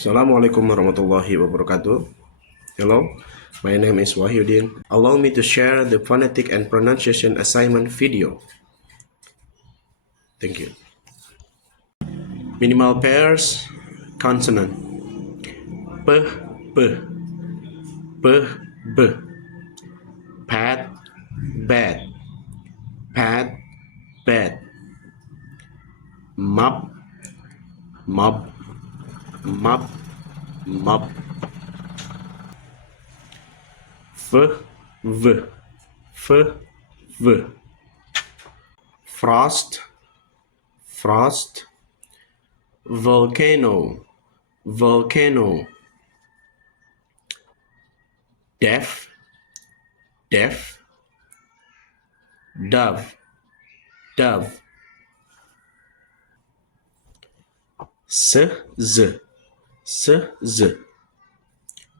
Assalamualaikum warahmatullahi wabarakatuh. Hello, my name is Wahyudin. Allow me to share the phonetic and pronunciation assignment video. Thank you. Minimal pairs, consonant. P, p, p, b. Pad, bad, pad, bad. Mop, mop, mop, mop. F, v, f, v. Frost, frost. Volcano, volcano. Deaf, deaf. Dove, dove. Z,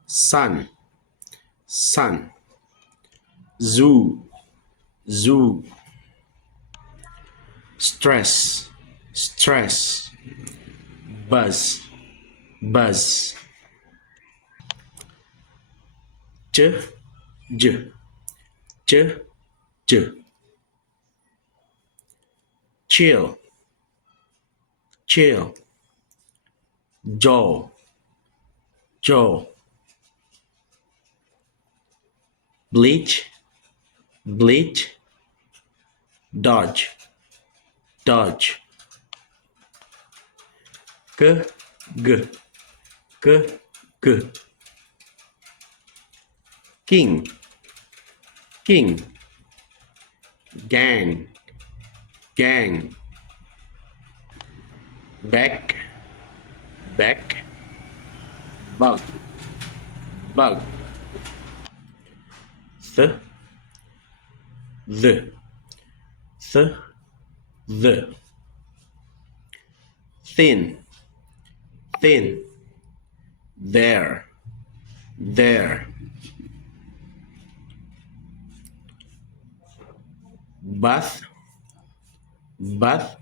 sun, sun. Zoo, zoo. Stress, stress. Buzz, buzz. J, j, j, j. Chill, chill. Jaw, jaw. Bleach, bleach. Dodge, dodge. K, g, k, g. King, king. Gang, gang. Back, back. Bug, bug. Th, the, th, the. Thin, thin. There, there. Bath, bath.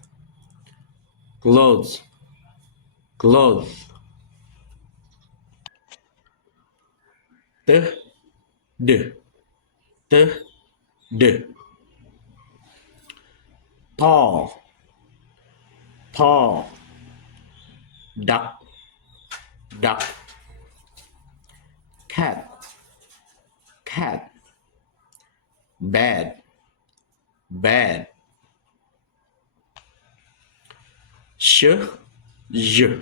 Clothes, clothes. T, d, t, d. Tall, tall. Duck, duck. Cat, cat. Bad, bad. Sh, j,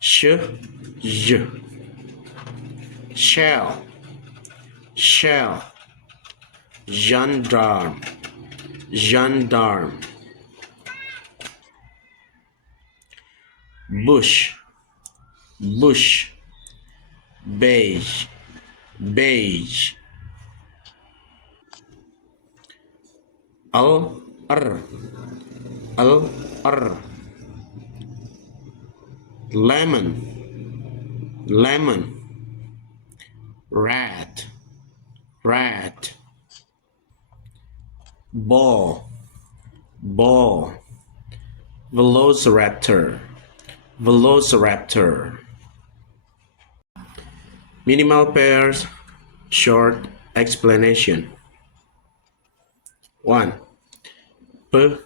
sh, j. Shell, shell. Gendarme, gendarme. Bush, bush. Beige, beige. Al, ar. Lemon, lemon. Rat, rat. Ball, ball. Velociraptor, velociraptor. Minimal pairs, short explanation. 1. P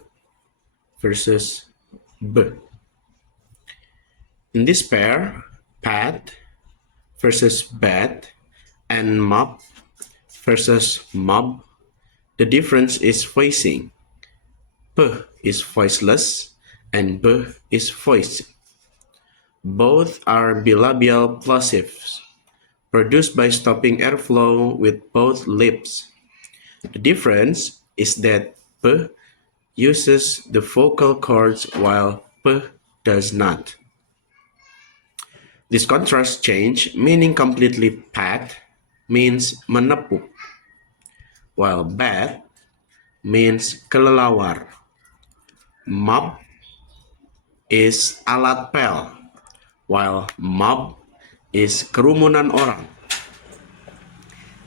versus B. In this pair, pad versus bad and mop versus mob, the difference is voicing. P is voiceless and B is voicing. Both are bilabial plosives, produced by stopping airflow with both lips. The difference is that P uses the vocal cords while P does not. This contrast change, meaning completely pat, means menepuk, while bad means kelelawar. Mob is alat pel, while mob is kerumunan orang.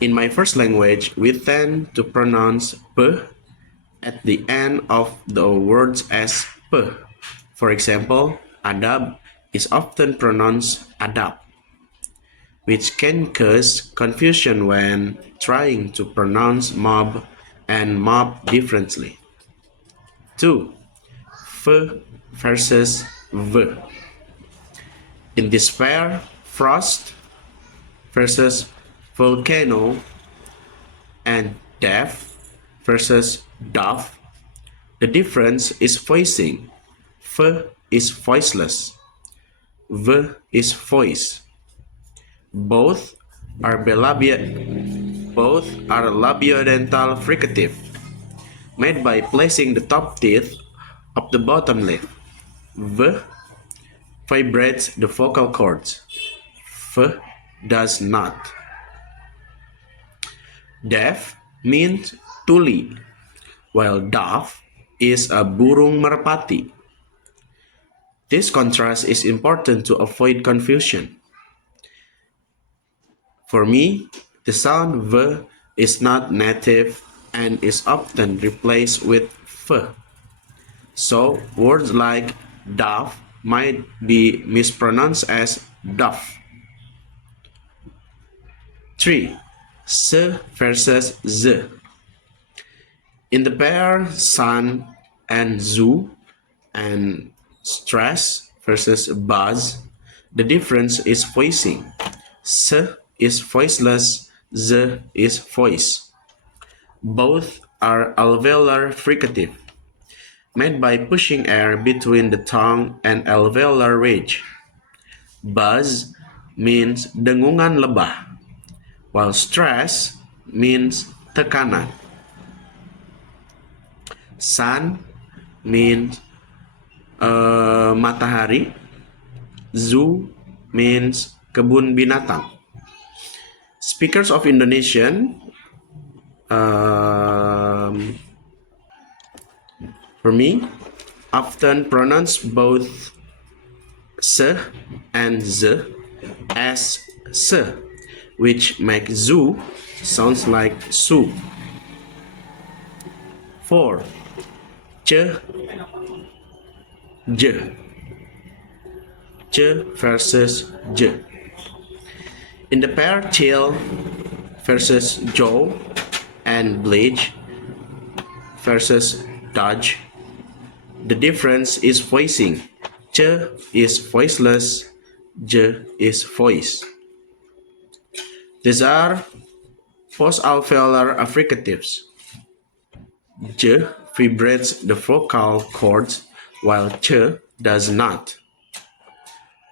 In my first language, we tend to pronounce P at the end of the words as P. For example, adab is often pronounced adab, which can cause confusion when trying to pronounce mob and mob differently. 2. F versus V. In this pair, frost versus volcano and deaf versus dove, the difference is voicing. F is voiceless, V is voice. Both are labiodental fricative, made by placing the top teeth of the bottom lip. V vibrates the vocal cords. F does not. Deaf means tuli, while dove is a burung merpati. This contrast is important to avoid confusion. For me, the sound V is not native and is often replaced with F. So words like dove might be mispronounced as dove. 3. S versus Z. In the pair sun and zoo and stress versus buzz, the difference is voicing. S is voiceless, Z is voice. Both are alveolar fricative, made by pushing air between the tongue and alveolar ridge. Buzz means dengungan lebah, while stress means tekanan. Sun means matahari. Zoo means kebun binatang. Speakers of Indonesian, for me, often pronounce both S and Z as S, which makes zoo sounds like su. 4. Ch, J. Ch versus J. In the pair chill versus Joe and bleach versus dodge, the difference is voicing. Ch is voiceless, J is voice. These are post-alveolar affricatives. J vibrates the vocal cords while Ch does not.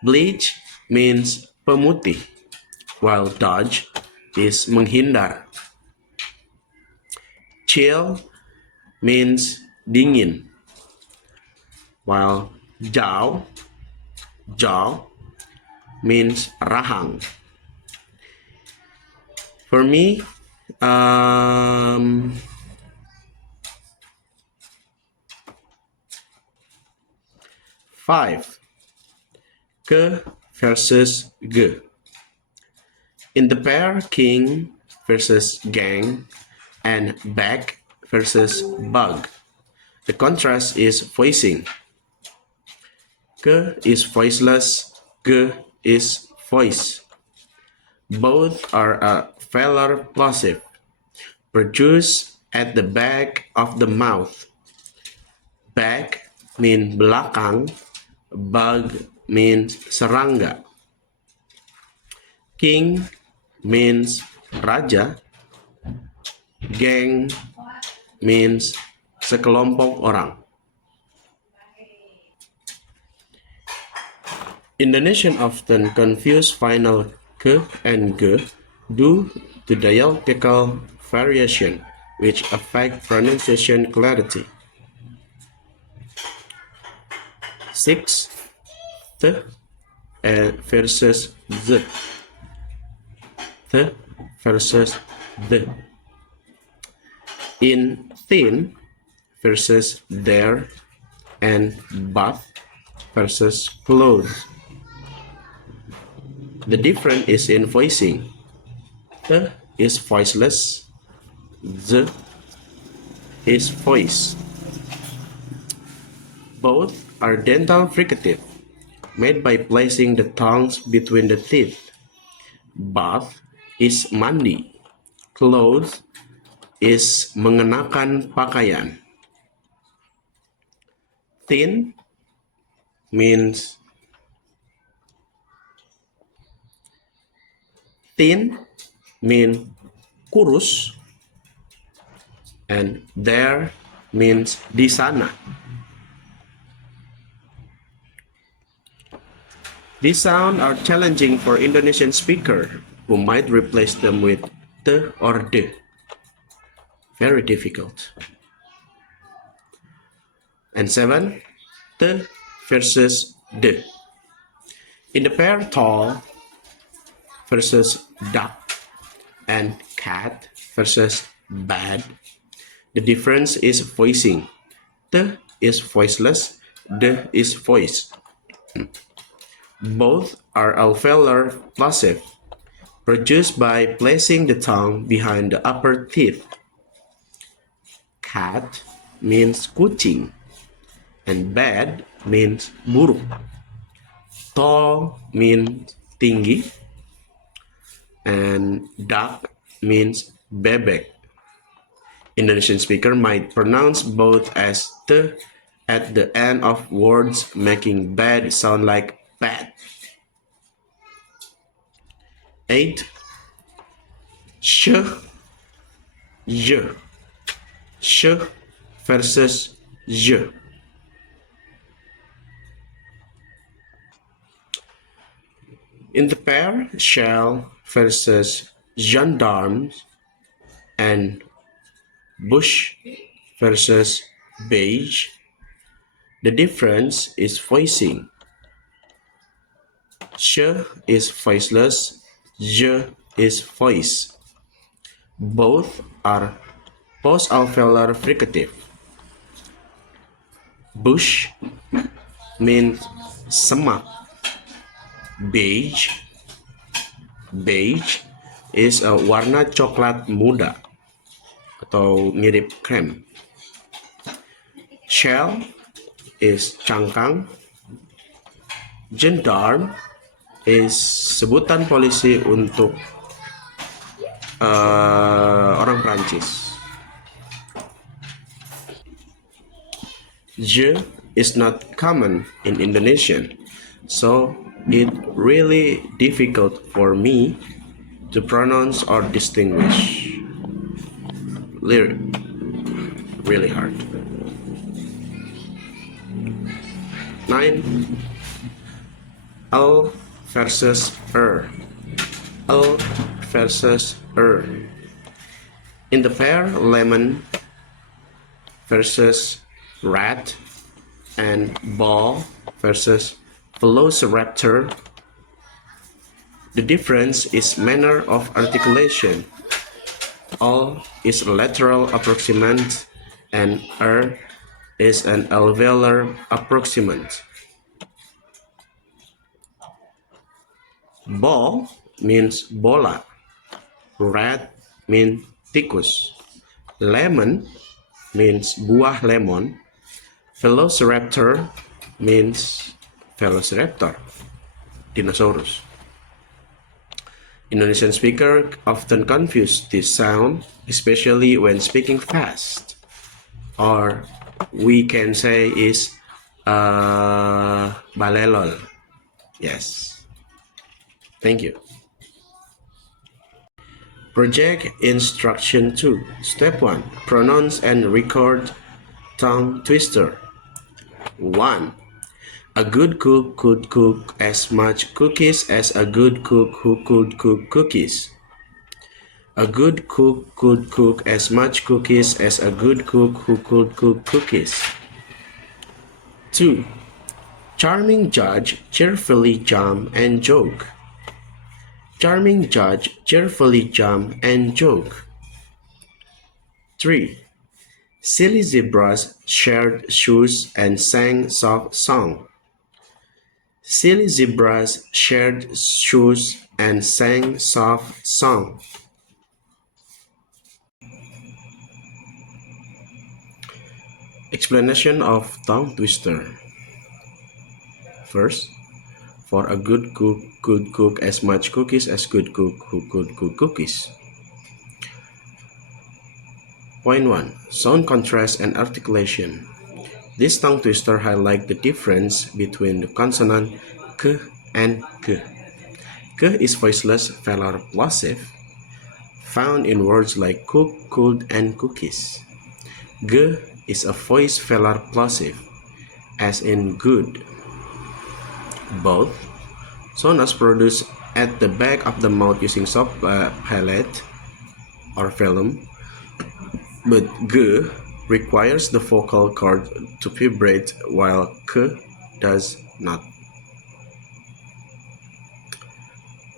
Bleach means pemutih, while dodge is menghindar. Chill means dingin, while jaw means rahang. For me, 5. Ke versus ge. In the pair king versus gang and bag versus bug, the contrast is voicing. Ke is voiceless, ge is voice. Both are a velar plosive, produced at the back of the mouth. Back means belakang, bug means serangga. King means raja, gang means sekelompok orang. Indonesian often confuse final ke and ge due to dialectical variation which affect pronunciation clarity. 6. Th versus z. Th versus the. In thin versus there and bath versus clothes, the difference is in voicing. Th is voiceless, z is voice. Both are dental fricative, made by placing the tongues between the teeth. Bath is mandi. Clothes is mengenakan pakaian. Thin means thin means kurus, and there means di sana. These sounds are challenging for Indonesian speaker who might replace them with the or the. Very difficult. And 7, the versus the. In the pair tall versus duck and cat versus bad, the difference is voicing. The is voiceless, the is voiced. Both are alveolar plosive, produced by placing the tongue behind the upper teeth. Cat means kucing, and bad means buruk. Tall means tinggi, and duck means bebek. Indonesian speaker might pronounce both as the at the end of words, making bad sound like bad. 8. Sh, j. Sh versus j. In the pair shell versus gendarmes and bush versus beige, the difference is voicing. Sh is voiceless, j is voice. Both are post-alveolar fricative. Bush means semak. Beige is a warna coklat muda atau mirip krem. Shell is cangkang. Gendarme is sebutan polisi untuk orang Prancis. Je is not common in Indonesian, so it's really difficult for me to pronounce or distinguish. Really hard. 9. L versus L versus In the pair lemon versus rat and ball versus velociraptor, the difference is manner of articulation. L is a lateral approximant and is an alveolar approximant. Ball means bola. Rat means tikus. Lemon means buah lemon. Velociraptor means velociraptor, dinosaurus. Indonesian speakers often confuse this sound, especially when speaking fast. Or we can say is balelol. Yes. Thank you. Project Instruction 2. Step 1. Pronounce and record tongue twister. 1. A good cook could cook as much cookies as a good cook who could cook cookies. A good cook could cook as much cookies as a good cook who could cook cookies. 2. Charming judge cheerfully jump and joke. Charming judge cheerfully jump and joke. 3. Silly zebras shared shoes and sang soft song. Silly zebras shared shoes and sang soft song. Explanation of tongue twister. First, For a good cook could cook as much cookies as good cook who could cook cookies. Point 1. Sound contrast and articulation. This tongue twister highlights the difference between the consonant k and g. K is voiceless velar plosive, found in words like cook, could, and cookies. G is a voice velar plosive, as in good. Both sounds produced at the back of the mouth using soft palate or velum, but G requires the vocal cord to vibrate while K does not.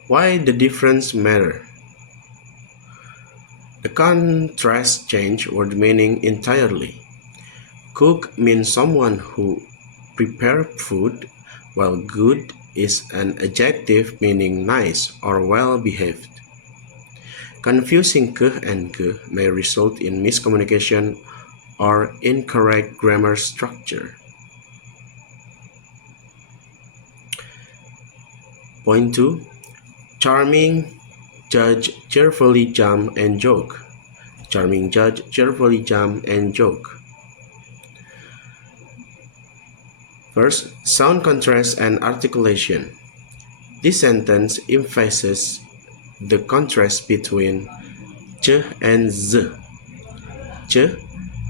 Why the difference matter? The contrast change word meaning entirely. Cook means someone who prepare food, while good is an adjective meaning nice or well behaved. Confusing k and g may result in miscommunication or incorrect grammar structure. Point 2. Charming judge cheerfully jump and joke. Charming judge cheerfully jump and joke. First, sound contrast and articulation. This sentence emphasizes the contrast between ch and z. Ch,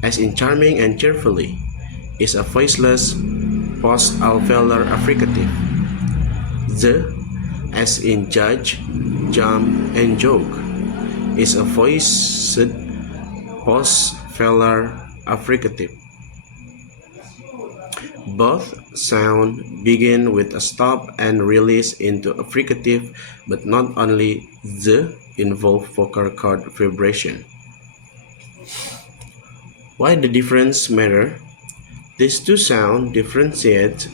as in charming and cheerfully, is a voiceless post-alveolar affricative. Z, as in judge, jump, and joke, is a voiced post-velar affricative. Both sounds begin with a stop and release into affricative, but not only the involve vocal cord vibration. Why the difference matter? These two sounds differentiate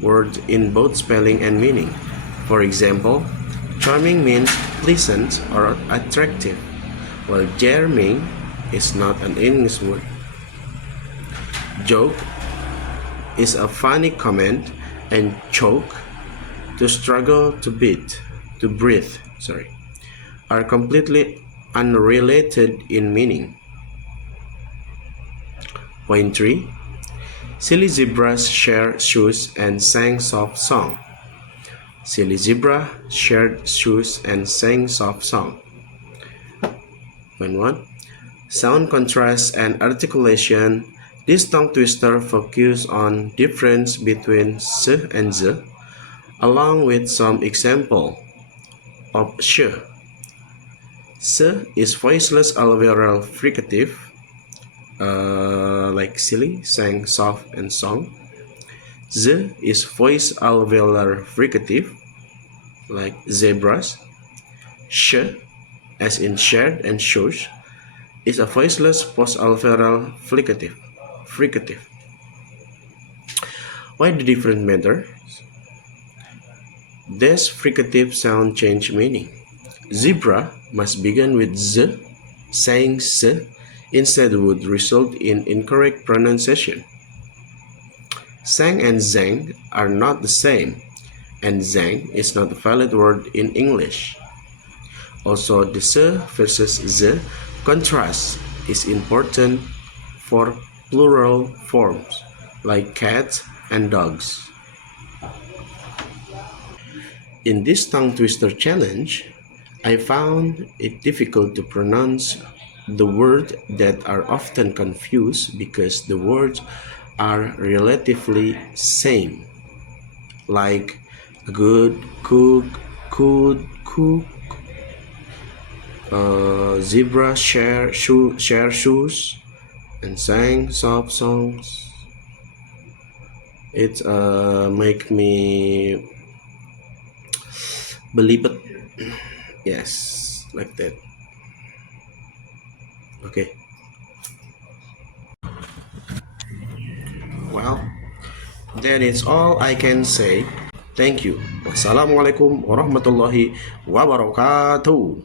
words in both spelling and meaning. For example, charming means pleasant or attractive, while charming is not an English word. Joke is a funny comment, and choke, to struggle to breathe, are completely unrelated in meaning. Point 3. Silly zebras share shoes and sang soft song. Silly zebra shared shoes and sang soft song. Point 1. Sound contrast and articulation. This tongue twister focuses on difference between s and z, along with some example of sh. S is voiceless alveolar fricative, like silly, sang, soft, and song. Z is voice alveolar fricative, like zebras. Sh, as in shared and shoes, is a voiceless post-alveolar fricative. Why the different matter? This fricative sound change meaning. Zebra must begin with z, saying s instead would result in incorrect pronunciation. Sang and zang are not the same, and zang is not a valid word in English. Also, the s versus z contrast is important for plural forms like cats and dogs. In this tongue twister challenge, I found it difficult to pronounce the words that are often confused because the words are relatively same, like good, cook, could, cook, zebra share shoes, and sang soft songs. It make me believe it. Yes, like that. Okay. Well, that is all I can say. Thank you. Wassalamualaikum warahmatullahi wabarakatuh.